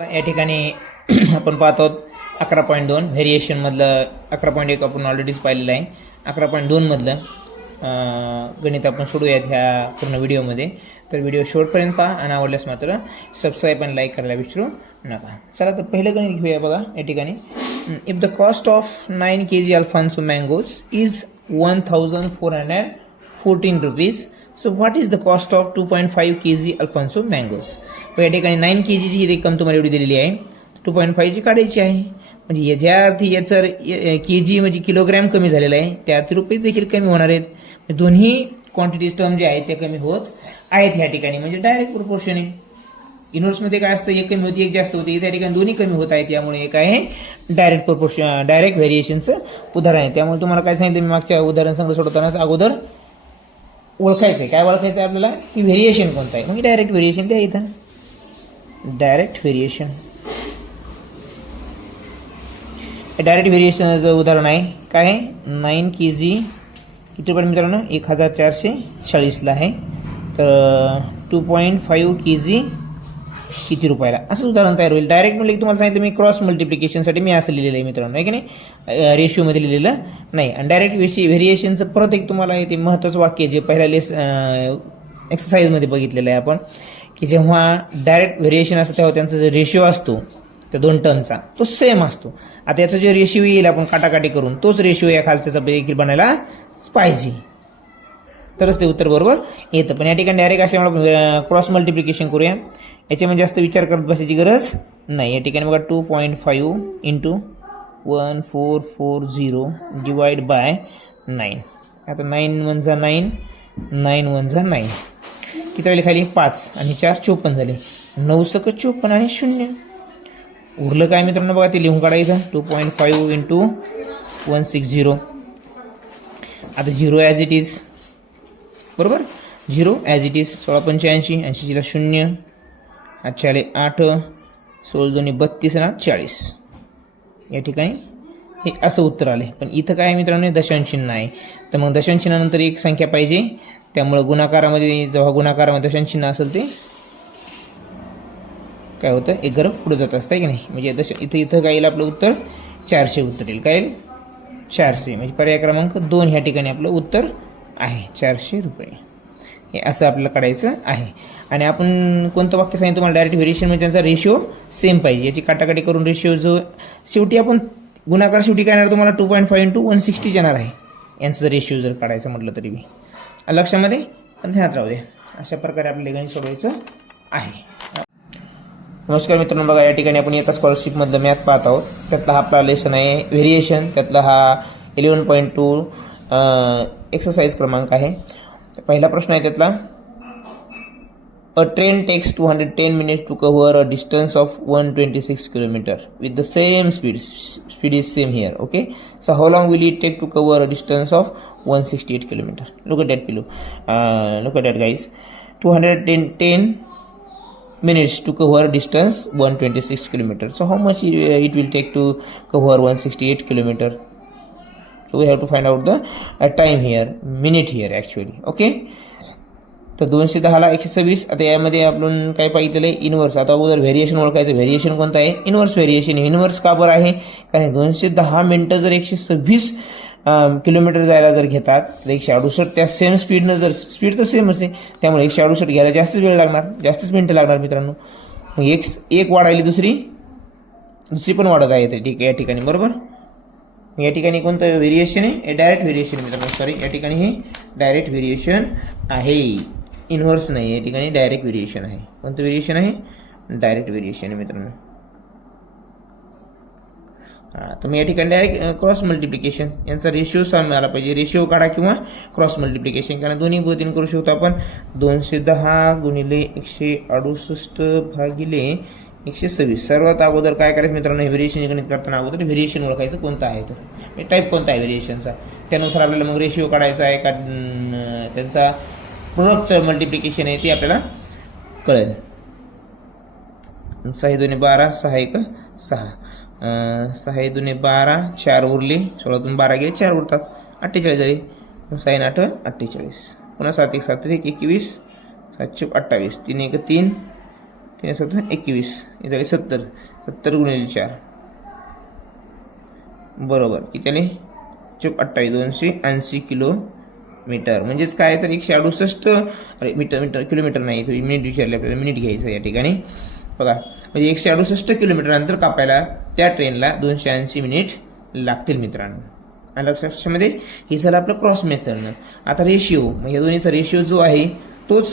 या ठिकाणी आपण पाहतो 11.2 व्हेरिएशनमधलं 11.1 आपण ऑलरेडीच पाहिलेलं आहे. 11.2 मधलं गणित आपण सोडूयात ह्या पूर्ण व्हिडिओमध्ये. तर व्हिडिओ शेवटपर्यंत पहा आणि आवडल्यास मात्र सबस्क्राईब आणि लाईक करायला विसरू नका. चला तर पहिलं गणित घेऊया बघा या ठिकाणी. If the cost of 9 kg Alfonso mangoes is 1414 rupees, so what is the cost of 2.5 kg Alfonso mangoes. या ठिकाणी 9 kg ची रक्कम तुम्हाला एवढी दिलेली आहे, 2.5 ची काढायची आहे. म्हणजे याच्या अर्थी याचं केजी म्हणजे किलोग्रॅम कमी झालेला आहे, त्या अर्थी रुपये देखील कमी होणार आहेत. दोन्ही क्वांटिटीज टर्म जे आहेत ते कमी होत आहेत ह्या ठिकाणी, म्हणजे डायरेक्ट प्रोपोर्शन आहे. इनव्हर्समध्ये काय असतं, एक कमी होती एक जास्त होती, त्या ठिकाणी दोन्ही कमी होत आहेत. यामुळे एक आहे डायरेक्ट प्रोपोर्शन, डायरेक्ट व्हेरिएशनचं उदाहरण आहे. त्यामुळे तुम्हाला काय सांगितलं मी मागच्या उदाहरण संघ सोडवतानाच अगोदर ओळखायचं आहे. काय ओळखायचं आहे आपल्याला की व्हेरिएशन कोणतं आहे. मग डायरेक्ट व्हेरिएशन द्या इथं, डायरेक्ट व्हेरिएशन. डायरेक्ट व्हेरिएशनचं उदाहरण आहे काय आहे, 9 kg किती रुपये मित्रांनो, 1440ला आहे. तर 2.5 kg किती रुपयाला, असं उदाहरण तयार होईल. डायरेक्ट म्हणजे तुम्हाला सांगितलं मी क्रॉस मल्टिप्लिकेशनसाठी मी असं लिहिलेलं आहे मित्रांनो, आहे की नाही, रेशिओमध्ये लिहिलेलं नाही. आणि डायरेक्ट व्हेरिएशनचं परत एक तुम्हाला ते महत्त्वाचं वाक्य जे पहिल्या एक्सरसाइजमध्ये बघितलेलं आहे आपण, की जेव्हा डायरेक्ट व्हेरिएशन असतं तेव्हा त्यांचा जो रेशिओ असतो त्या दोन टर्मचा तो सेम असतो. आता याचा जो रेशिओ येईल आपण काटाकाटी करून तोच रेशिओ या खालच्याचा देखील बनायला पाहिजे, तरच ते उत्तर बरोबर येतं. पण या ठिकाणी डायरेक्ट असल्यामुळे आपण क्रॉस मल्टिप्लिकेशन करूया. याच्यामध्ये जास्त विचार करत बसायची गरज नाही. या ठिकाणी बघा 2.5 इंटू 1440 डिवाइड बाय 9. आता 9 1 जा 9, 9 1 जा 9, किती वेळेला खाली 5 आणि 4 54 झाले. 9 सक 54 आणि 0 उरलं काय मित्रांनो, बघा ते लिहून काढा इथं. 2.5 इंटू 160. आता 0 ॲज इट इज, बरोबर, 0 ॲज इट इज. 16 85, 80ला 0, 8 आले 8, 16 दोन्ही 32 आणि 40. या ठिकाणी हे असं उत्तर आले. पण इथं काय आहे मित्रांनो, दशांश चिन्ह आहे. तर मग दशांश चिन्हानंतर एक संख्या पाहिजे. त्यामुळे गुणाकारामध्ये जेव्हा गुणाकारामध्ये दशांश चिन्ह असेल ते काय होतं, एक घरं पुढे जात असतं की नाही. म्हणजे इथं काय येईल आपलं उत्तर 400 उत्तर येईल. काय येईल 400, म्हणजे पर्याय क्रमांक 2 ह्या ठिकाणी आपलं उत्तर आहे 400 रुपये. हे असं आपल्याला काढायचं आहे. आणि आपण कोणतं वाक्य सांगितलं तुम्हाला, डायरेक्ट व्हेरिएशन म्हणजे त्यांचा रेशिओ सेम पाहिजे. याची काटाकाटी करून रेशिओ जो शेवटी आपण गुणाकार शेवटी काय येणार तुम्हाला 2.5 इंटू 160 येणार आहे. यांचं जर रेशिओ जर काढायचं म्हटलं तरी बी लक्षामध्ये पण ध्यानात राहू द्या. अशा प्रकारे आपल्याला गणित सोडवायचं आहे. नमस्कार मित्रांनो, बघा या ठिकाणी आपण एका स्कॉलरशिपमधलं मॅथ पाहत आहोत. त्यातला हा आपला लेसन आहे व्हेरिएशन. त्यातला हा 11.2 एक्सरसाइज क्रमांक आहे. पहिला प्रश्न आहे त्यातला, a train takes 210 minutes to cover a distance of 126 kilometre with the same speed is same here. Okay, so how long will it take to cover a distance of 168 kilometre. Look at that pillow, look at that guys. 210 minutes to cover distance 126 kilometers. So how much it will take to cover 168 kilometer? So we have to find out the time here, minute here actually. Okay, तर 210 ला 126. आता यामध्ये आपण काय पाहिलेलं आहे, inverse. आता अगोदर व्हेरिएशन ओळखायचं. व्हेरिएशन कोणतं आहे, इनवर्स व्हेरिएशन. इनवर्स का बरं आहे, कारण 210 मिनिटं जर 126 किलोमीटर जायला जर घेतात तर 168 त्या सेम स्पीडनं, जर स्पीड तर सेमच आहे त्यामुळे 168 घ्यायला जास्तच वेळ लागणार, जास्तच मिनिटं लागणार मित्रांनो. मग एक वाढायली दुसरी पण वाढत आहे. ठीक आहे या ठिकाणी, बरोबर. या ठिकाणी कोणतं व्हेरिएशन आहे, डायरेक्ट व्हेरिएशन मित्रांनो. सॉरी, या ठिकाणी हे डायरेक्ट व्हेरिएशन आहे, इनव्हर्स नाही. या ठिकाणी डायरेक्ट व्हेरिएशन आहे. कोणतं व्हेरिएशन आहे, डायरेक्ट व्हेरिएशन आहे मित्रांनो. तर मी या ठिकाणी डायरेक्ट क्रॉस मल्टिप्लिकेशन यांचा रेशिओ सामने आला पाहिजे. रेशिओ काढा किंवा क्रॉस मल्टिप्लिकेशन, कारण दोन्ही पद्धतीने करू शकतो आपण. 210 गुणिले 168 भागिले 126. सर्वात अगोदर काय करायचं मित्रांनो, व्हेरिएशन गणित करताना अगोदर व्हेरिएशन ओळखायचं कोणतं आहे, तर टाईप कोणता आहे व्हेरिएशनचा. त्यानुसार आपल्याला मग रेशिओ काढायचा आहे का त्यांचा प्रोडक्टचं मल्टिप्लिकेशन आहे ते आपल्याला कळेल. 6 2 12, 6 1 6, 6 2 12, 4 उरले, 16 2 12 गेले, 4 उरतात, 48 झाले. 6 8 48, पुन्हा 7 1 7 1 21, 7 28, 3 1 3, 3 7 21 हे झाले 70. 70 गुणिले 4 बरोबर किती आले? 280 किलोमीटर. म्हणजेच काय तर 168 मीटर किलोमीटर नाही, मिनिट विचारले आपल्याला, मिनिट घ्यायचं या ठिकाणी बघा. म्हणजे 168 किलोमीटर अंतर कापायला त्या ट्रेनला 280 मिनिट लागतील मित्रांनो. आणि लक्षामध्ये हे झालं आपलं क्रॉस मेथडनं. आता रेशिओ, मग या दोन्हीचा रेशिओ जो आहे तोच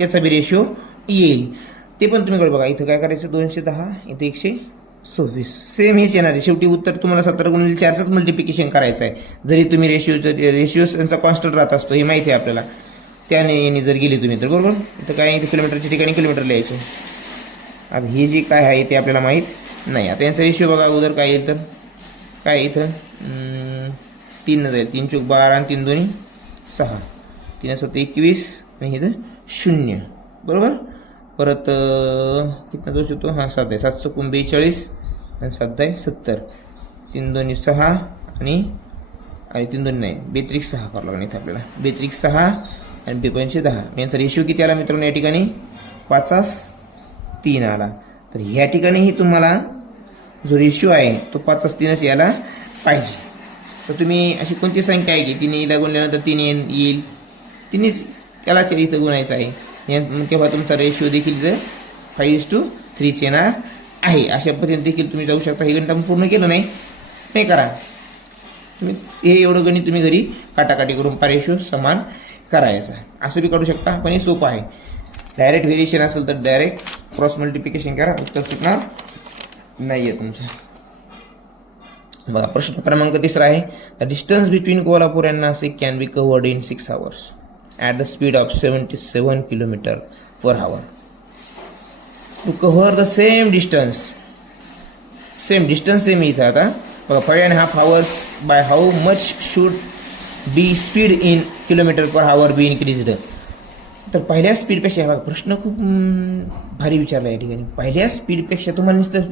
याचा बी रेशिओ येईल. ते पण तुम्ही करू बघा. इथं काय करायचं? 210, इथं 126. सेम हेच येणार आहे. शेवटी उत्तर तुम्हाला 17 गुणिले 4चंच मल्टिप्लिकेशन करायचं आहे. जरी तुम्ही रेशिओ यांचा कॉन्स्टंट राहत असतो हे माहिती आहे आपल्याला. त्याने जर गेली तुम्ही तर बरोबर. इथं काय इथं किलोमीटरच्या ठिकाणी किलोमीटर लिहायचं. आता हे जे काय आहे ते आपल्याला माहीत नाही. आता यांचा रेशिओ बघा अगोदर काय येईल तर काय इथं 3 जाईल. 3 चौक 12 आणि 3 दोन्ही 6. 3 7 21 आणि इथं 0 बरोबर. परत कितना जाऊ शकतो? हां 7 आहे. 7 चौक 42 आणि 7 आहे 70. 3 दोन्ही 6 आणि 3 दोन्ही नाही 42 6 करावं लागणार इथं आपल्याला. 42 6 आणि 2 10. यांचा रेशिओ किती आला मित्रांनो या ठिकाणी? 5:3 आला. तर या ठिकाणीही तुम्हाला जो रेशिओ आहे तो 5:3 यायला पाहिजे. तर तुम्ही अशी कोणती संख्या आहे की 3 गुणल्यानंतर 3 येईल? 3च त्यालाच इथं गुणायचं आहे. तेव्हा तुमचा रेशिओ देखील इथं 5:3 येणार आहे. अशा पद्धतीने देखील तुम्ही जाऊ शकता. हे गणित आपण पूर्ण केलं नाही करा तुम्ही. हे एवढं गणित तुम्ही घरी काटाकाटी करून रेशिओ समान करायचा. असं बी काढू शकता, पण हे सोपं आहे. डायरेक्ट व्हेरिएशन असेल तर डायरेक्ट क्रॉस मल्टिप्लिकेशन करा, उत्तर चुकणार नाही आहे तुमचं. बघा प्रश्न क्रमांक 3 आहे. The distance between Kolhapur and Nashik can be covered in 6 hours at the speed of 77 km/h. To cover the same distance same इथं आता बघा 5.5 hours by how much should be speed in km/h be increased. तर पहिल्या स्पीडपेक्षा बघा प्रश्न खूप भारी विचारला या ठिकाणी. पहिल्या स्पीडपेक्षा तुम्हाला नुसतं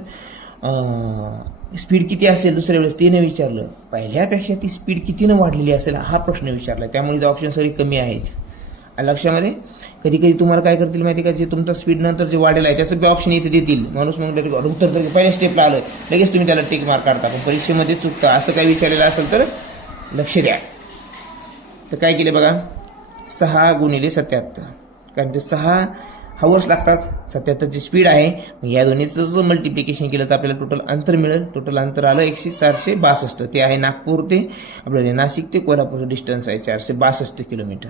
स्पीड किती असेल दुसऱ्या वेळेस ते नाही विचारलं. पहिल्यापेक्षा ती स्पीड कितीनं वाढलेली असेल हा प्रश्न विचारला. त्यामुळे ऑप्शन सगळे कमी आहेच. लक्षामध्ये कधी कधी तुम्हाला काय करतील माहिती का? जे तुमचा स्पीड नंतर जे वाढलेला आहे त्याचं बी ऑप्शन इथे देतील. माणूस मग उत्तर तर पहिल्या स्टेपला आलं लगेच तुम्ही त्याला टिक मार्क काढता. पण परीक्षेमध्ये चुकता. असं काही विचारलेलं असेल तर लक्ष द्या. तर काय केले बघा 6 गुणिले 77 कारण ते 6 hours लागतात. 77ची स्पीड आहे. या दोन्हीचं जर मल्टिप्लिकेशन केलं तर आपल्याला टोटल अंतर मिळेल. टोटल अंतर आलं 462. ते आहे नागपूर ते आपल्याला नाशिक ते कोल्हापूरचं डिस्टन्स आहे 462 किलोमीटर.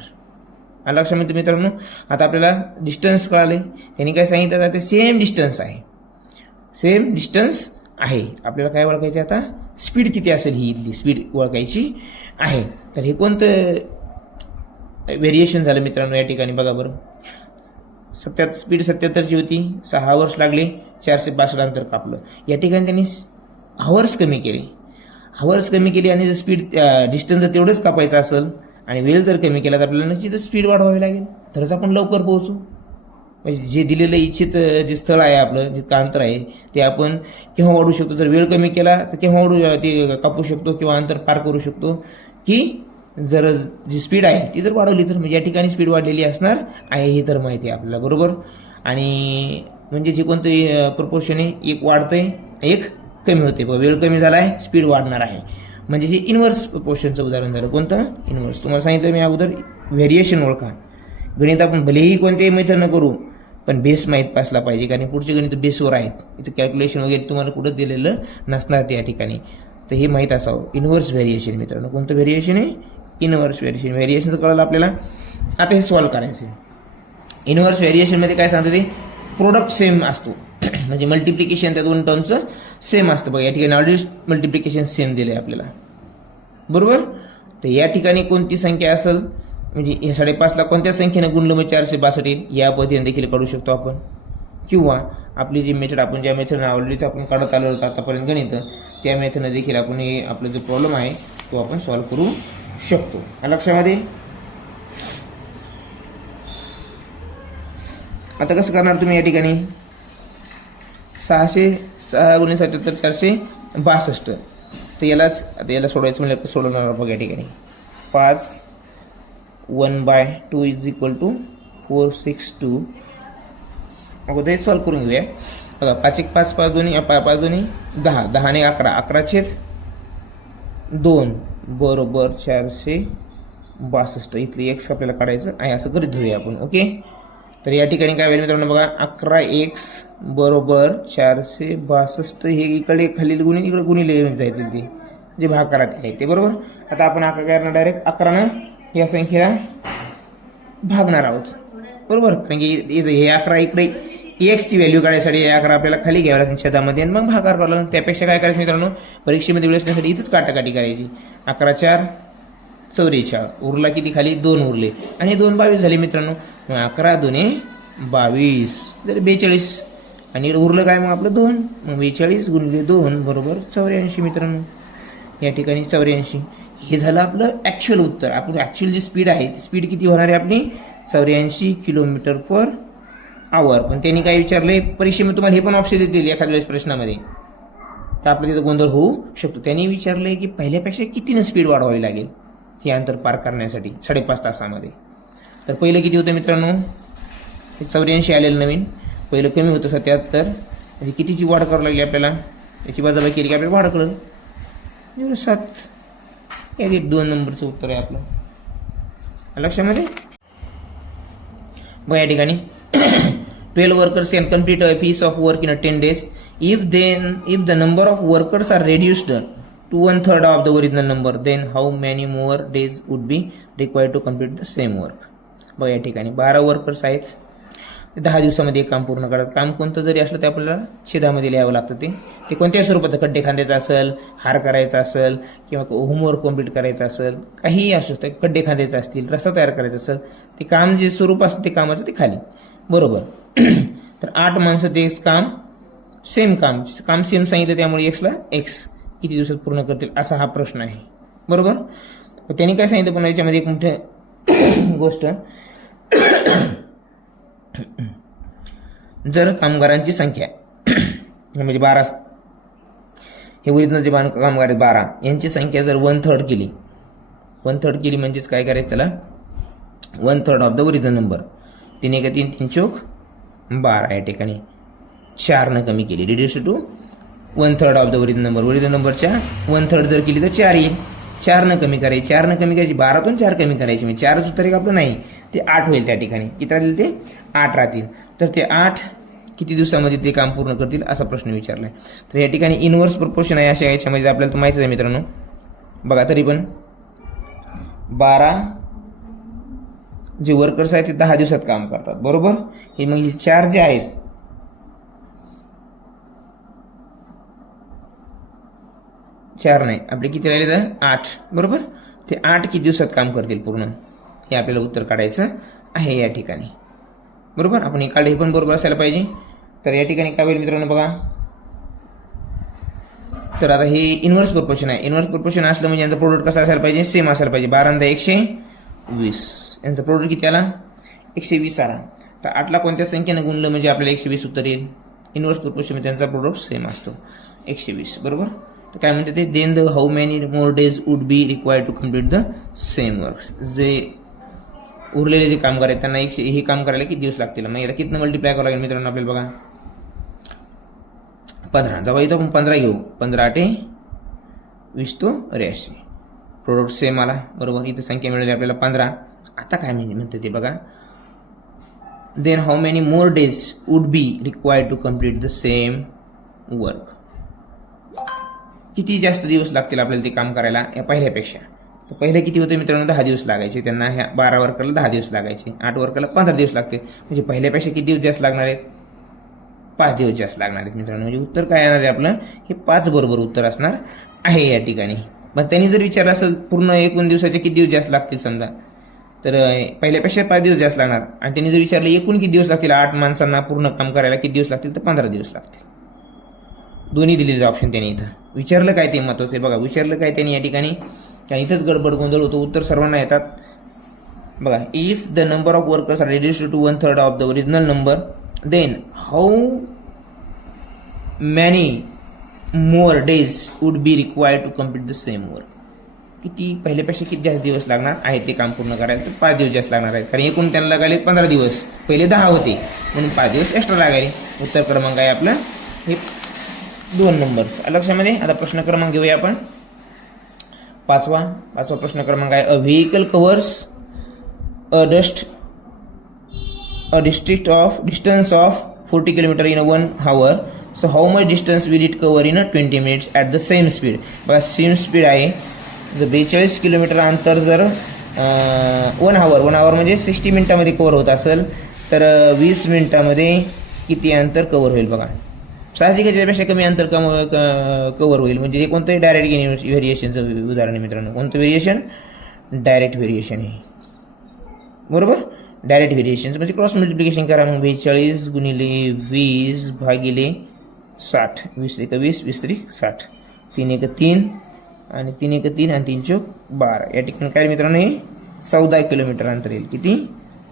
लक्षामध्ये मित्रांनो आता आपल्याला डिस्टन्स कळाले. त्यांनी काय सांगितलं ते सेम डिस्टन्स आहे. सेम डिस्टन्स आहे. आपल्याला काय ओळखायचं आता? स्पीड किती असेल ही इथली स्पीड ओळखायची आहे. तर हे कोणतं व्हेरिएशन झालं मित्रांनो या ठिकाणी बघा बरं. स्पीड 77ची होती. 6 hours लागले. 462 अंतर कापलं. या ठिकाणी त्यांनी हावर्स कमी केले आणि जर स्पीड डिस्टन्स जर तेवढंच कापायचं असेल आणि वेळ जर कमी केला तर आपल्याला निश्चितच स्पीड वाढवावी लागेल. तरच आपण लवकर पोहोचू. म्हणजे जे दिलेलं इच्छित जे स्थळ आहे आपलं जितकं अंतर आहे ते आपण केव्हा वाढवू शकतो? जर वेळ कमी केला तर केव्हा ते कापू शकतो किंवा अंतर पार करू शकतो की जर जी स्पीड आहे ती जर वाढवली तर. म्हणजे या ठिकाणी स्पीड वाढलेली असणार आहे हे तर माहिती आहे आपल्याला बरोबर. आणि म्हणजे जे कोणतं प्रपोर्शन आहे एक वाढतंय एक कमी होते. वेळ कमी झाला आहे स्पीड वाढणार आहे. म्हणजे जे इन्व्हर्स प्रपोर्शनचं उदाहरण झालं. कोणतं? इन्व्हर्स. तुम्हाला सांगितलं मी अगोदर व्हेरिएशन ओळखा. गणित आपण भलेही कोणत्याही मेथड न करू पण बेस माहीत असला पाहिजे कारण पुढचे गणित बेसवर आहेत. इथं कॅल्क्युलेशन वगैरे तुम्हाला कुठं दिलेलं नसणार त्या ठिकाणी. तर हे माहीत असावं. इन्व्हर्स व्हेरिएशन मित्रांनो कोणतं व्हेरिएशन आहे? Inverse variation. व्हेरिएशनचं कळलं आपल्याला. आता हे सॉल्व्ह करायचं. इन्व्हर्स व्हेरिएशनमध्ये काय सांगतं ते प्रोडक्ट सेम असतो. म्हणजे मल्टिप्लिकेशन त्या दोन टर्मचं सेम असतं. बघा या ठिकाणी ऑलरेडी मल्टिप्लिकेशन सेम दिलं आहे आपल्याला बरोबर. तर या ठिकाणी कोणती संख्या असेल म्हणजे हे 5.5ला कोणत्या संख्येने गुणलं मग 462 येईल या पद्धतीने देखील काढू शकतो आपण. किंवा आपली जी मेथड आपण ज्या मेथडनं आवडली तर आपण काढत आलो होतं आतापर्यंत गणित त्या मेथडनं देखील आपण हे आपला जो प्रॉब्लेम आहे तो आपण सॉल्व्ह करू शकतो. लक्षामध्ये आता कसं करणार तुम्ही या ठिकाणी 6 गुणिले 77 462. तर यालाच आता याला सोडवायचं म्हणजे सोडवणार बघा या ठिकाणी 5 1/2 = 462 अगोदर हे सॉल्व करून घेऊया. बघा 5 1 5 5 दोन्ही 5 दोन्ही 10 10 ने 11 11/2 बरोबर 462. इथले x आपल्याला काढायचं आहे असं गृहीत धरूया आपण. ओके, तर या ठिकाणी काय होईल मित्रांनो बघा 11x बरोबर 462. हे इकडे खाली गुणिले इकडे गुणिले जायतील ते जे भागाकारातले आहे ते. बरोबर, आता आपण काय करणार डायरेक्ट 11 या संख्येला भागणार आहोत. बरोबर, कारण की हे 11 इकडे एक्स ची व्हॅल्यू काढायसाठी हे 11 आपल्याला खाली घ्यावं लागेल छेदामध्ये आणि मग भागाकार करावं लागेल. त्यापेक्षा काय करायचं मित्रांनो, परीक्षेमध्ये वेळेसण्यासाठी इथंच काटाकाटी करायची. 11 4 44 उरला किती खाली 2 उरले आणि 2 22 झाले मित्रांनो. 11 2 22 तर 42 आणि उरलं काय मग आपलं 2. मग 42 गुणिले 2 बरोबर 84 मित्रांनो. या ठिकाणी 84. हे झालं आपलं ॲक्च्युअल उत्तर. आपलं ॲक्च्युअल जी स्पीड आहे ती स्पीड किती होणार आहे आपली 84 km/h. पण त्यांनी काय विचारलंय परीक्षेमध्ये, तुम्हाला हे पण ऑप्शन देतील एखाद्या वेळेस प्रश्नामध्ये, तर आपलं तिथं गोंधळ होऊ शकतो. त्यांनी विचारलंय की पहिल्यापेक्षा कितीनं स्पीड वाढवावी लागेल हे अंतर पार करण्यासाठी 5.5 तासामध्ये. तर पहिलं किती होतं मित्रांनो, 84 आलेलं नवीन. पहिलं कमी होतं 77. म्हणजे कितीची वाढ करावी लागली आपल्याला, त्याची वजाबाकी केली की आपल्याला वाढ कळलं 7. हे 2 नंबरचं उत्तर आहे आपलं. लक्षामध्ये बघा या ठिकाणी 12 workers can complete a piece of work in 10 days. If the number of workers are reduced to 1/3 of the original number, then how many more days would be required to complete the same work? बघा या ठिकाणी 12 workers आहेत, 10 दिवसामध्ये एक काम पूर्ण करतात. काम कोणतं जरी असलं ते आपल्याला छेदामध्ये लिहावं लागतं. ते कोणत्याही स्वरूपाचं, खड्डे खांद्याचं असेल, हार करायचा असेल किंवा होमवर्क कम्प्लीट करायचं असेल, काहीही असू शकतं. खड्डे खांद्याचं असतील, रस्ता तयार करायचा असेल, ते काम जे स्वरूप असतं ते कामाचं ते खाली. बरोबर, तर 8 माणसं ते काम सेम सांगितलं, त्यामुळे एक्सला एक्स किती दिवसात पूर्ण करतील असा हा प्रश्न आहे. बरोबर, त्यांनी काय सांगितलं पण याच्यामध्ये एक मोठी गोष्ट, जर कामगारांची संख्या म्हणजे 12, हे ओरिजिनल जे कामगार आहेत 12 यांची संख्या जर 1/3 केली, 1/3 केली म्हणजेच काय करायचं त्याला 1/3 ऑफ द ओरिजिनल नंबर. 3 1 3 3 चौक 12 या ठिकाणी 4 न कमी केली, reduce to 1/3 of the original number. Original नंबरच्या 1/3 जर केली तर 4 येईल. 4 न कमी करायची, 4 न कमी करायची, 12तून 4 कमी करायची, म्हणजे 4च उत्तर आपलं नाही, ते 8 होईल. त्या ठिकाणी किती राहतील, ते 8 राहतील. तर ते 8 किती दिवसामध्ये ते काम पूर्ण करतील असा प्रश्न विचारलाय. तर या ठिकाणी इनव्हर्स प्रोपोर्शन आहे अशा याच्यामध्ये आपल्याला तर माहितीच आहे मित्रांनो. बघा तरी पण 12 जे वर्कर्स आहेत ते 10 दिवसात काम करतात. बरोबर, हे मग 4 जे आहेत 4 नाही आपले किती राहिले तर 8. बरोबर, ते 8 किती दिवसात काम करतील पूर्ण हे आपल्याला उत्तर काढायचं आहे या ठिकाणी. बरोबर, आपण हे काढले, हे पण बरोबर असायला पाहिजे. तर या ठिकाणी काय होईल मित्रांनो बघा, तर आता हे इनव्हर्स प्रोपोर्शन आहे. इनव्हर्स प्रोपोर्शन असलं म्हणजे यांचा प्रोडक्ट कसा असायला पाहिजे, सेम असायला पाहिजे. 12 120, यांचा प्रोडक्ट किती आला 120 आला. तर 8ला कोणत्या संख्येनं गुणलं म्हणजे आपल्याला 120 उत्तर येईल. इनव्हर्स प्रोपोर्शन त्यांचा प्रोडक्ट सेम असतो 120. बरोबर, तर काय म्हणते ते, then the how many more days would be required to complete the same works. जे उरलेले जे कामगार आहेत त्यांना हे काम करायला किती दिवस लागतील. मग याला किती मल्टिप्लाय करावं लागेल मित्रांनो आपल्याला बघा 15. जेव्हा इथं आपण 15 घेऊ, 15 8 20 तो 83. प्रोडक्ट सेम आला. बरोबर, इथं संख्या मिळाली आपल्याला 15. आता काय म्हणते ते बघा, then how many more days would be required to complete the same work. किती जास्त दिवस लागतील आपल्याला ते काम करायला या पहिल्यापेक्षा. तर पहिले किती होते मित्रांनो 10 दिवस लागायचे त्यांना, ह्या 12 वर्करला 10 दिवस लागायचे, 8 वर्करला 15 दिवस लागते. म्हणजे पहिल्यापेक्षा किती दिवस जास्त लागणार आहेत, 5 दिवस जास्त लागणार आहेत मित्रांनो. म्हणजे उत्तर काय येणार आहे आपलं, हे 5 बरोबर उत्तर असणार आहे या ठिकाणी. मग त्यांनी जर विचारलं असेल पूर्ण एकूण दिवसाचे किती दिवस जास्त लागतील समजा, तर पहिल्यापेक्षा 5 दिवस जास्त लागणार. आणि त्यांनी जर विचारलं एकूण किती दिवस लागतील 8 माणसांना पूर्ण काम करायला किती दिवस लागतील, तर 15 दिवस लागतील. दोन्ही दिलेले ऑप्शन त्यांनी इथं विचारलं काय ते महत्त्वाचं आहे. बघा विचारलं काय त्यांनी या ठिकाणी, कारण इथंच गडबड गोंधळ होतो. उत्तर सर्वांना येतात. बघा, if the number of workers are reduced to 1/3 of the original number, then how many more days would be required to complete the same work. किती पहिल्यापेक्षा किती जास्त दिवस लागणार आहे ते काम पूर्ण करायला, तर 5 दिवस जास्त लागणार आहेत, कारण एकूण त्यांना लागायले 15 दिवस, पहिले 10 होते म्हणून 5 दिवस एक्स्ट्रा लागायले. उत्तर क्रमांक आहे आपलं हे 2 नंबर्स लक्षामध्ये. आता प्रश्न क्रमांक घेऊया आपण पाचवा प्रश्न क्रमांक आहे अ vehicle covers a distance of 40 kilometre in 1 hour. So how much distance will it cover in 20 minutes at the same speed. बघा सेम स्पीड आहे. जर 42 किलोमीटर अंतर जर 1 hour म्हणजे 60 मिनिटामध्ये कव्हर होत असेल, तर 20 मिनिटामध्ये किती अंतर कव्हर होईल बघा. साहजिक याच्यापेक्षा कमी अंतर कव्हर होईल. म्हणजे हे कोणतंही डायरेक्ट व्हेरिएशनचं उदाहरण आहे मित्रांनो. कोणतं व्हेरिएशन? डायरेक्ट व्हेरिएशन आहे, बरोबर. डायरेक्ट व्हेरिएशन म्हणजे क्रॉस मल्टिप्लिकेशन करा. मग 42 गुणिले 20 भागिले 60. 20 × 20 20 × 60. 3 × 3 आणि 3 × 3 आणि 3 × 12. या ठिकाणी काय मित्रांनो हे 14 किलोमीटर अंतर येईल. किती?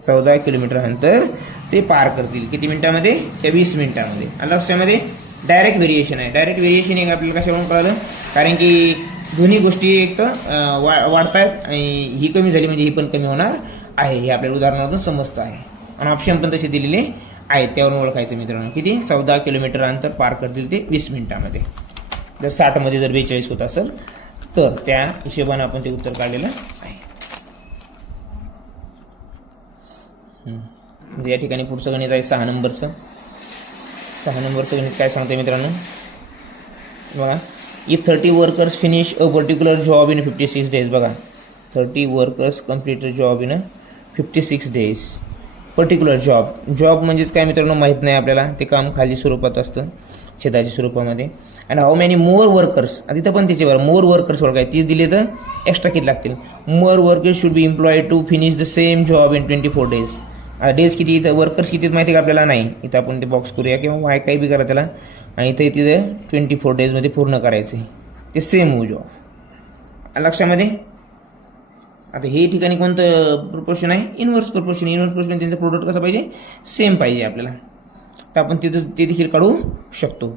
14 किलोमीटर अंतर ते पार करतील. किती मिनिटामध्ये? त्या 20 मिनिटामध्ये. लक्षामध्ये डायरेक्ट व्हेरिएशन आहे. डायरेक्ट व्हेरिएशन एक आपल्याला कशावरून कळालं? कारण की दोन्ही गोष्टी एक तर वाढतायत आणि ही कमी झाली म्हणजे ही पण कमी होणार आहे, हे आपल्याला उदाहरणातून समजतं आहे. आणि ऑप्शन पण तसे दिलेले आहेत, त्यावरून ओळखायचं मित्रांनो. किती? 14 किलोमीटर अंतर पार करतील ते 20 मिनिटामध्ये. जर 60 मध्ये जर 42 होत असेल तर त्या हिशोबाने आपण ते उत्तर काढलेलं आहे. म्हणजे या ठिकाणी पुढचं गणित आहे 6 नंबरचं. 6 नंबरचं गणित काय सांगते मित्रांनो बघा. If 30 workers finish a particular job in 56 days. बघा 30 workers complete a job in 56 days. Particular job म्हणजेच काय मित्रांनो माहीत नाही आपल्याला. ते काम खाली स्वरूपात असतं, छेदाच्या स्वरूपामध्ये. आणि हाऊ मॅनी मोर वर्कर्स, तिथं पण त्याच्यावर मोर वर्कर्स ओळखाय. 30 दिले तर एक्स्ट्रा किती लागतील? More workers should be employed to finish the same job in 24 days. Days किती? इथं वर्कर्स किती माहिती का आपल्याला नाही. इथं आपण ते बॉक्स करूया किंवा वाय काही बी करा त्याला. आणि इथं तिथं 24 days पूर्ण करायचं ते सेम जॉब. लक्षामध्ये. आता हे ठिकाणी कोणतं प्रोपोर्शन आहे? Inverse proportion. इनव्हर्स प्रोपोर्शन त्यांचं प्रोडक्ट कसं पाहिजे? सेम पाहिजे आपल्याला. तर आपण तिथं ते देखील काढू शकतो.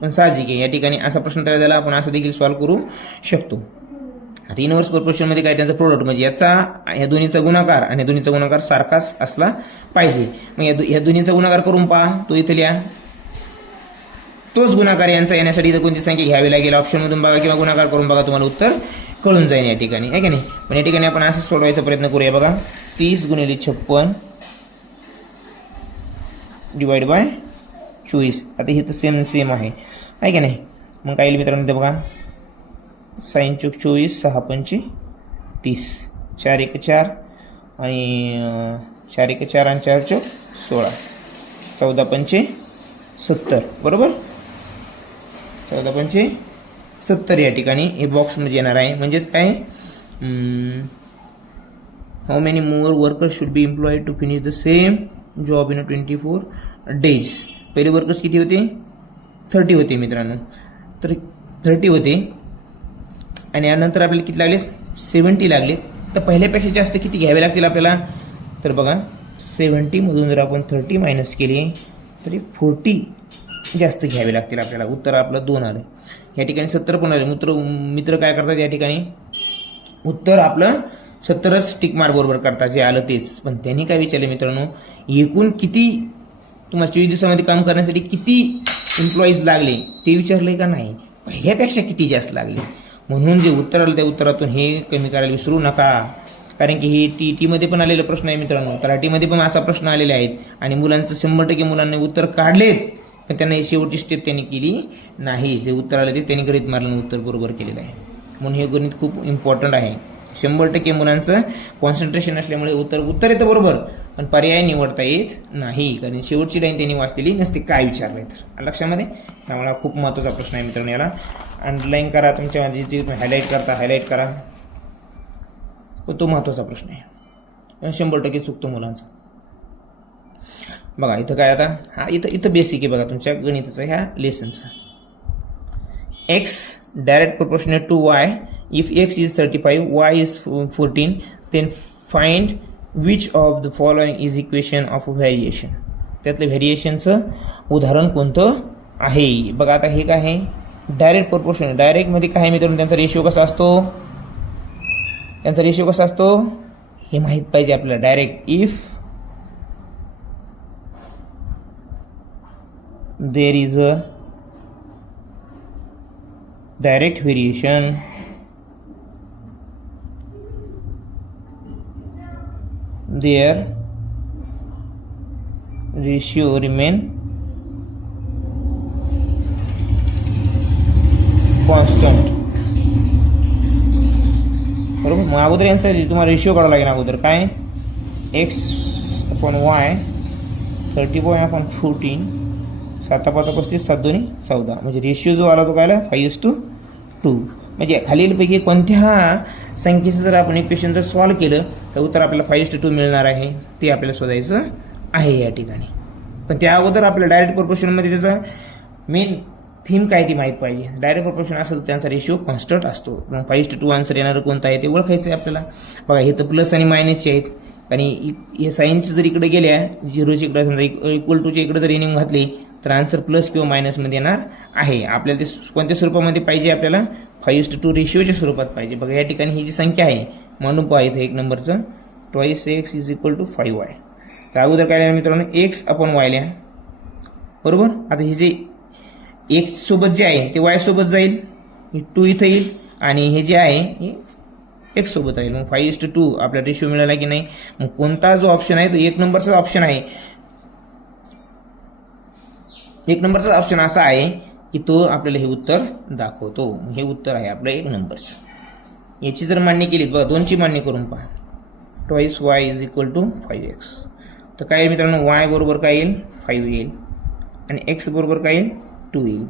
पण साहजिक आहे या ठिकाणी असा प्रश्न तयार झाला, आपण असं देखील सॉल्व्ह करू शकतो. आता इनव्हर्स प्रोपोर्शनमध्ये काय? त्यांचं प्रोडक्ट म्हणजे या दोन्हीचा गुणाकार आणि दोन्हीचा गुणाकार सारखाच असला पाहिजे. मग या दोन्हीचा गुणाकार करून पहा. तो इथं लिहा. तोच गुणाकार यांचा येण्यासाठी इथं कोणती संख्या घ्यावी लागेल? ऑप्शनमधून बघा किंवा गुणाकार करून बघा, तुम्हाला उत्तर कळून जाईल या ठिकाणी, आहे की नाही. पण या ठिकाणी आपण असं सोडवायचा प्रयत्न करूया. बघा 30 × 56 डिवाइड बाय 24. आता हे तर सेम आहे की नाही. मग काय येईल मित्रांनो? बघा 6 × 24 6 × 5 30. 4 × 4 आणि 4 × 4 आणि 4 × 16. 14 × 5 70. बरोबर. 14 × 5 70 या ठिकाणी हे बॉक्समध्ये येणार आहे. म्हणजेच काय? How many more workers should be employed to finish the same job in 24 days. पहिले वर्कर्स किती होते? 30 होते मित्रांनो. तर 30 होते आणि यानंतर आपल्याला किती लागले? 70 लागले. तर पहिल्यापेक्षा जास्त किती घ्यावे लागतील आपल्याला? तर बघा 70 मधून जर आपण 30 मायनस केले तरी 40 जास्त घ्यावे लागतील आपल्याला. उत्तर आपलं 2 आलं. या ठिकाणी 70 पण आले. मित्र काय करतात या ठिकाणी? उत्तर आपलं 70च टिक मार्क बरोबर करतात, जे आलं तेच. पण त्यांनी काय विचारलं मित्रांनो? एकूण किती तुम्हाला 24 दिवसामध्ये काम करण्यासाठी किती एम्प्लॉईज लागले ते विचारले का नाही? पहिल्यापेक्षा किती जास्त लागले. म्हणून जे उत्तर आलं त्या उत्तरातून हे कमी करायला विसरू नका. कारण की हे टीमध्ये पण आलेला प्रश्न आहे मित्रांनो. तलाठीमध्ये पण असा प्रश्न आलेले आहेत आणि मुलांचं 100% मुलांनी उत्तर काढलेत, पण त्यांना ही शेवटची स्टेप त्यांनी केली नाही. जे उत्तर आलं तेच त्यांनी गणित मारलं, उत्तर बरोबर केलेलं आहे. म्हणून हे गणित खूप इम्पॉर्टंट आहे. 100% मुलांचं कॉन्सन्ट्रेशन असल्यामुळे उत्तर येतं बरोबर, पण पर्याय निवडता येत नाही. कारण शेवटची लाईन त्यांनी वाचलेली नसते काय विचारलंय तर. लक्षामध्ये त्यामुळे खूप महत्त्वाचा प्रश्न आहे मित्रांनो. याला अंडरलाईन करा, तुमच्या जिथे हायलाईट करा. तो महत्त्वाचा प्रश्न आहे. 100% चुकतो मुलांचा. बघा इथं काय? आता इथं बेसिक आहे बघा तुमच्या गणिताचं ह्या लेसनचं. x direct proportionate to y. If x is 35, y is 14, then find which of the following is equation of variation. त्यातलं व्हेरिएशनचं उदाहरण कोणतं आहे? बघा आता हे काय आहे? Direct proportional. डायरेक्टमध्ये काय आहे मित्रांनो? त्यांचा रेशिओ कसा असतो? त्यांचा रेशिओ कसा असतो हे माहीत पाहिजे आपल्याला. Direct if there is a direct variation their ratio remain constant. बरोबर. मग अगोदर यांचा तुम्हाला रेशिओ काढावा लागेल. अगोदर काय x/y 30/14 7×5 = 7 2 14. म्हणजे रेशिओ जो आला तो काय आला 5:2. म्हणजे खालीलपैकी कोणत्या संख्येचं जर आपण इक्वेशन जर सॉल्व केलं तर उत्तर आपल्याला 5:2 मिळणार आहे. ते आपल्याला शोधायचं आहे या ठिकाणी. पण त्या अगोदर आपल्याला डायरेक्ट प्रोपोर्शनमध्ये त्याचा मेन थीम काय ती माहीत पाहिजे. डायरेक्ट प्रोपोर्शन असेल त्यांचा रेशिओ कॉन्स्टंट असतो. मग 5:2 आन्सर येणारं कोणतं आहे ते ओळखायचं आहे आपल्याला. बघा हे तर प्लस आणि मायनसचे आहेत आणि हे साईनचे जर इकडे गेल्या 0च्या इकडे समजा =2च्या इकडे जर इनिंग घातली तर आन्सर प्लस किंवा मायनसमध्ये येणार आहे. आपल्याला ते कोणत्या स्वरूपामध्ये पाहिजे आपल्याला 5:2 रेशिओच्या स्वरूपात पाहिजे. बघा या ठिकाणी ही जी संख्या आहे म्हणून पहा इथे एक नंबरचं 2x = 5y. तर अगोदर काय लिहा मित्रांनो x/y लिहा. बरोबर. आता हे जे x सोबत जे आहे ते y सोबत जाईल 2 इथं येईल आणि हे जे आहे हे x सोबत येईल. मग 5:2 आपला रेशिओ मिळाला की नाही. मग कोणता जो ऑप्शन आहे तो एक नंबरचा ऑप्शन आहे. एक नंबरचा ऑप्शन असा आहे की तो आपल्याला हे उत्तर दाखवतो. हे उत्तर आहे आपलं एक नंबरचं. याची जर मान्य केली बघा 2ची मान्य करून पहा 2y = 5x. तर काय येईल मित्रांनो y बरोबर काय येईल 5 येईल आणि x बरोबर काय येईल 2 येईल.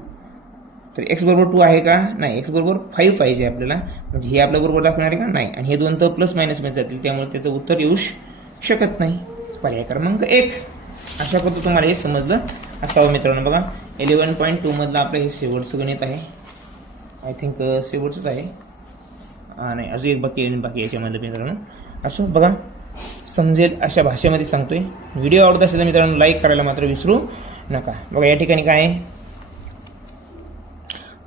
तर x बरोबर 2 आहे का नाही. x बरोबर 5 पाहिजे आपल्याला. म्हणजे हे आपल्या बरोबर दाखवणार आहे का नाही. आणि हे दोन तर प्लस मायनसमध्ये जातील त्यामुळे त्याचं उत्तर येऊ शकत नाही. पर्याय क्रमांक 1. अशा करतो तुम्हाला हे समजलं असावं मित्रांनो. बघा 11.2 मधलं आपलं हे शेवटचं गणित आहे. आय थिंक शेवटचंच आहे. नाही अजून एक बाकी याच्यामध्ये मित्रांनो. असो बघा समजेल अशा भाषेमध्ये सांगतोय. व्हिडिओ आवडत असेल तर मित्रांनो लाईक करायला मात्र विसरू नका. बघा या ठिकाणी काय आहे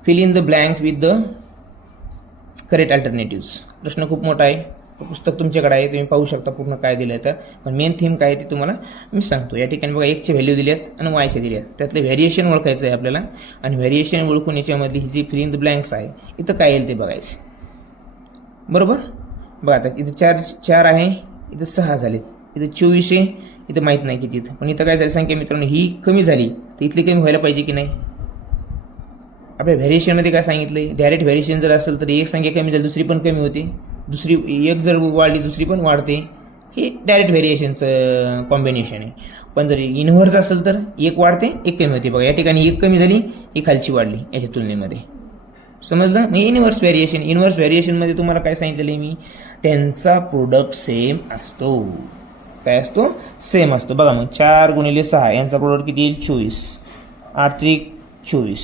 fill in the blank with the correct alternatives. प्रश्न खूप मोठा आहे. पुस्तक तुमच्याकडे आहे तुम्ही पाहू शकता पूर्ण काय दिलं आहे. तर पण मेन थीम काय आहे ते तुम्हाला मी सांगतो. या ठिकाणी बघा x ची व्हॅल्यू दिली आहेत आणि y ची दिली आहेत. त्यातले व्हेरिएशन ओळखायचं आहे आपल्याला आणि व्हेरिएशन ओळखून याच्यामध्ये ही जी फिल इन द ब्लँक्स आहे इथं काय येईल ते बघायचं. बरोबर. बघा आता इथं 4 आहे इथं 6 झालेत इथं 24 आहे इथं माहीत नाही किती इथं. पण इथं काय झाली संख्या मित्रांनो ही कमी झाली तर इथली कमी व्हायला पाहिजे की नाही. आपल्या व्हेरिएशनमध्ये काय सांगितलं डायरेक्ट व्हेरिएशन जर असेल तर एक संख्या कमी झाली दुसरी पण कमी होते. दुसरी एक जर वाढली दुसरी पण वाढते. हे डायरेक्ट व्हेरिएशनचं कॉम्बिनेशन आहे. पण जर इन्व्हर्स असेल तर एक वाढते एक कमी होते. बघा या ठिकाणी एक कमी झाली एक खालची वाढली याच्या तुलनेमध्ये. समजलं. मग इन्व्हर्स व्हेरिएशनमध्ये तुम्हाला काय सांगितलेलं आहे मी त्यांचा प्रोडक्ट सेम असतो. काय असतो सेम असतो. बघा मग 4 × 6 यांचा प्रोडक्ट किती येईल 24. 8 त्रिक 24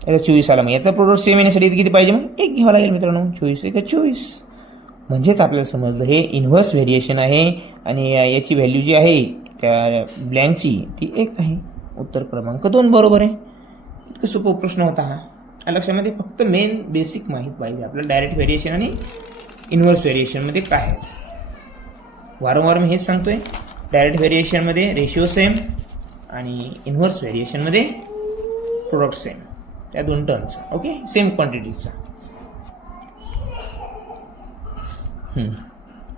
याचा 24 आला. मग याचा प्रोडक्ट सेम येण्यासाठी किती पाहिजे मग 1 घ्यावा लागेल मित्रांनो. 24 × 24 म्हणजेच आपल्याला समजलं हे इन्व्हर्स व्हेरिएशन आहे आणि याची व्हॅल्यू जी आहे त्या ब्लँकची ती 1 आहे. उत्तर क्रमांक 2 बरोबर आहे. इतकं सोपा प्रश्न होता हा. लक्षामध्ये फक्त मेन बेसिक माहीत पाहिजे आपल्याला डायरेक्ट व्हेरिएशन आणि इन्व्हर्स व्हेरिएशनमध्ये काय आहे. वारंवार मी हेच सांगतोय डायरेक्ट व्हेरिएशनमध्ये रेशिओ सेम आणि इन्व्हर्स व्हेरिएशनमध्ये प्रोडक्ट सेम. त्या 2 टर्मचा ओके सेम क्वांटिटीचा.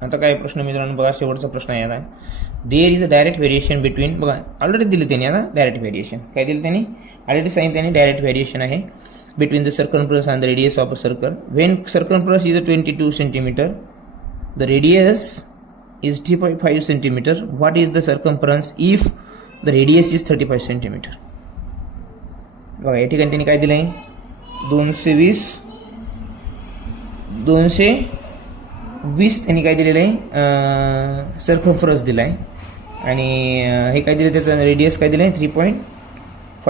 आता काय प्रश्न मित्रांनो बघा शेवटचा प्रश्न आहे. आता there is a direct variation between बघा ऑलरेडी दिले त्यांनी. आता डायरेक्ट व्हेरिएशन काय दिलं त्यांनी ऑलरेडी सांगितलं त्यांनी डायरेक्ट व्हेरिएशन आहे between the circumference and the radius of a circle. When circumference is 22 centimetre the radius is 3.5 centimetre. What is the circumference if the radius is 35 centimetre. बघा या ठिकाणी त्यांनी काय दिलं आहे 220 त्यांनी काय दिलेलं आहे सर्कमफरन्स दिला आहे आणि हे काय दिलं त्याचं रेडियस काय दिलं आहे 3.5.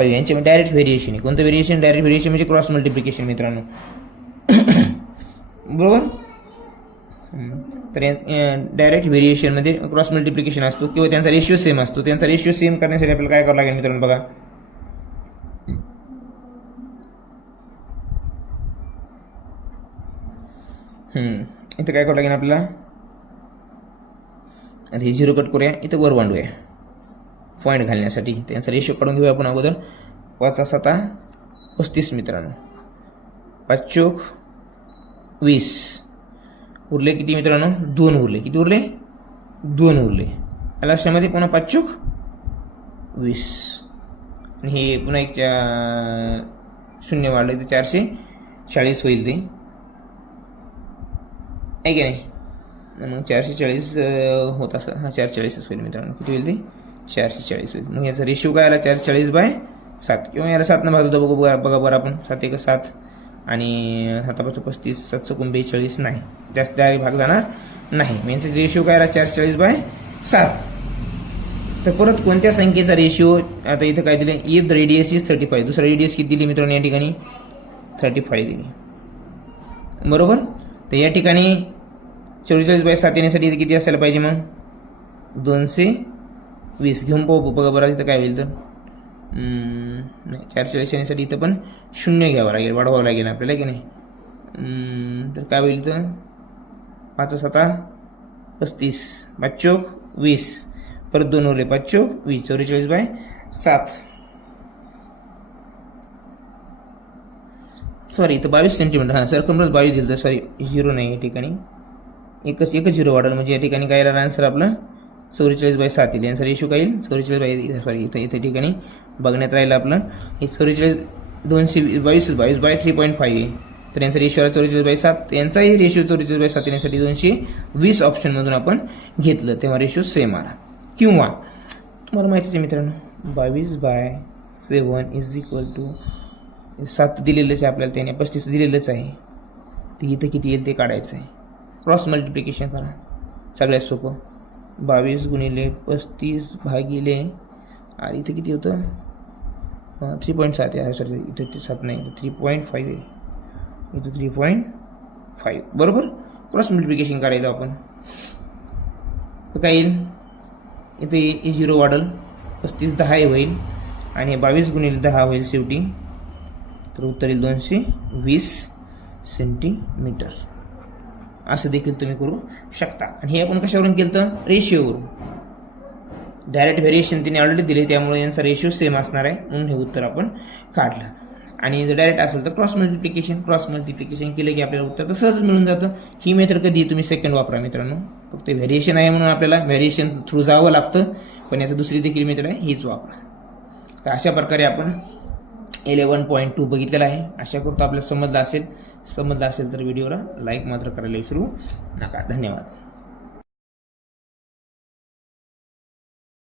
यांच्यामध्ये डायरेक्ट व्हेरिएशन आहे. कोणतं व्हेरिएशन डायरेक्ट व्हेरिएशन म्हणजे क्रॉस मल्टिप्लिकेशन मित्रांनो. बरोबर. तर डायरेक्ट व्हेरिएशनमध्ये क्रॉस मल्टिप्लिकेशन असतो किंवा त्यांचा रेशिओ सेम असतो. त्यांचा रेशिओ सेम करण्यासाठी आपल्याला काय करावं लागेल मित्रांनो बघा इथं काय करावं लागेल आपल्याला, आता हे 0 कट करूया, इथं वर मांडूया पॉईंट घालण्यासाठी. त्यांचा रेशो काढून घेऊया आपण अगोदर. 5 7 35 मित्रांनो, 5 चोक 20, उरले किती मित्रांनो, 2 उरले. किती उरले, 2 उरले. या लक्षामध्ये पुन्हा 5 चोक 20 आणि हे पुन्हा एक 0 वाढलं तर 440 होईल ते, आहे की नाही. मग 440 होत असं, 440च होईल मित्रांनो. किती होईल ते, 440 होईल. मग याचा रेशिओ काय आला, 440/7, किंवा याला 7 भाग होता बघा बरं आपण. 7 1 7 आणि 7 5 35, 7 चौक 42, नाही जास्त भाग जाणार नाही. मग यांचा रेशिओ काय आला, 440/7. तर परत कोणत्या संख्येचा रेशिओ, आता इथं काय दिले, इफ द रेडियस इज 35, दुसरा रेडियस किती दिली मित्रांनो या ठिकाणी, 35 दिली, बरोबर. तर या ठिकाणी 44/7 येण्यासाठी इथे किती असायला पाहिजे, मग 220 घेऊन पाहू बघा बरं इथं काय होईल. तर नाही, 440 येण्यासाठी इथं पण 0 घ्यावं लागेल, वाढवावं लागेल आपल्याला, की नाही. तर काय होईल, तर 5 7 35, 5 चोक 20, परत 2 उरले, 5 चोक 20, 44/7. सॉरी, इथं 22 सेंटीमीटर, हां सरकमरच 22 दिलं तर, सॉरी 0 नाही या ठिकाणी, एकच 0 वाढलं. म्हणजे या ठिकाणी काय येणार आन्सर आपलं, 44/7 येईल. यांचा रेशो काय येईल, 44 सॉरी इथं ठिकाणी बघण्यात राहिलं आपलं, हे 44 222/3.5 आहे. तर यांचा रेशो आला 44/7. यांचाही रेशो 44/7 येण्यासाठी 220 ऑप्शनमधून आपण घेतलं, तेव्हा रेशो सेम आला. किंवा तुम्हाला माहितीच आहे मित्रांनो, 22/7 इज इक्वल टू 7 दिलेलंच आहे आपल्याला, त्याने 35 दिलेलंच आहे. ते इथं किती येईल ते काढायचं आहे. क्रॉस मल्टिप्लिकेशन करा, सगळ्यात सोपं. 22 × 35 भागिले, आणि इथं किती होतं, 3.7 आहे, सॉरी इथं 7 नाही, 3.5 आहे, इथं 3.5, बरोबर. क्रॉस मल्टिप्लिकेशन करायला आपण, तर काय येईल, इथे 0 वाढल, 35 10 होईल, आणि 22 × 10 होईल शेवटी. तर उत्तर येईल 220 सेंटीमीटर. असं देखील तुम्ही करू शकता. आणि हे आपण कशावरून केलं, तर रेशिओवरून. डायरेक्ट व्हेरिएशन तिने ऑलरेडी दिले, त्यामुळे यांचा रेशिओ सेम असणार आहे, म्हणून हे उत्तर आपण काढलं. आणि जर डायरेक्ट असेल तर क्रॉस मल्टिप्लिकेशन केलं की आपल्याला उत्तर तर सहज मिळून जातं. ही मेथड कधी तुम्ही सेकंड वापरा मित्रांनो, फक्त व्हेरिएशन आहे म्हणून आपल्याला व्हेरिएशन थ्रू जावं लागतं, पण याचं दुसरी देखील मेथड आहे, हीच वापरा. तर अशा प्रकारे आपण 11.2 बघितलेला आहे. आशा करतो आपल्याला समजलं असेल तर व्हिडिओला लाईक मात्र करायला विसरू नका. धन्यवाद.